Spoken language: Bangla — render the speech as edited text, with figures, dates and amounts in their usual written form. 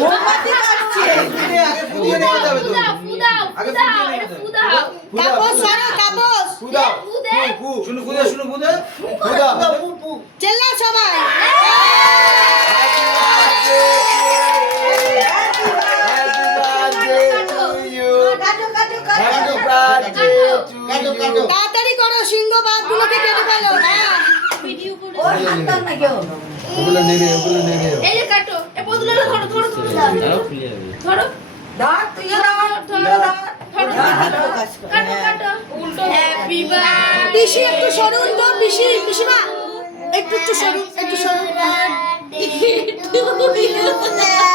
মোমবাতি কাটছে আগে ফুদিয়ে নিতে হবে তো আগে ফুদিয়ে নিতে হবে কাপড় সরো কাপড় ফুদাও শুনু ফুদে ফুদাও চেল্লা সবাই তাড়াতাড়ি করো সিংহ বাঘগুলোকে কেটে ফেলো হ্যাঁ ভিডিও করে ওর হাতটা না কেউ ওগুলো নেড়ে এই যে কাটো এ বদলে ধরো ধরো ধরো দাঁত তুই কাটো কাটো উল্টো হ্যাপি বার্থডে পিসি একটু সরুন তো পিসিমা একটু সরুন Happy birthday to you.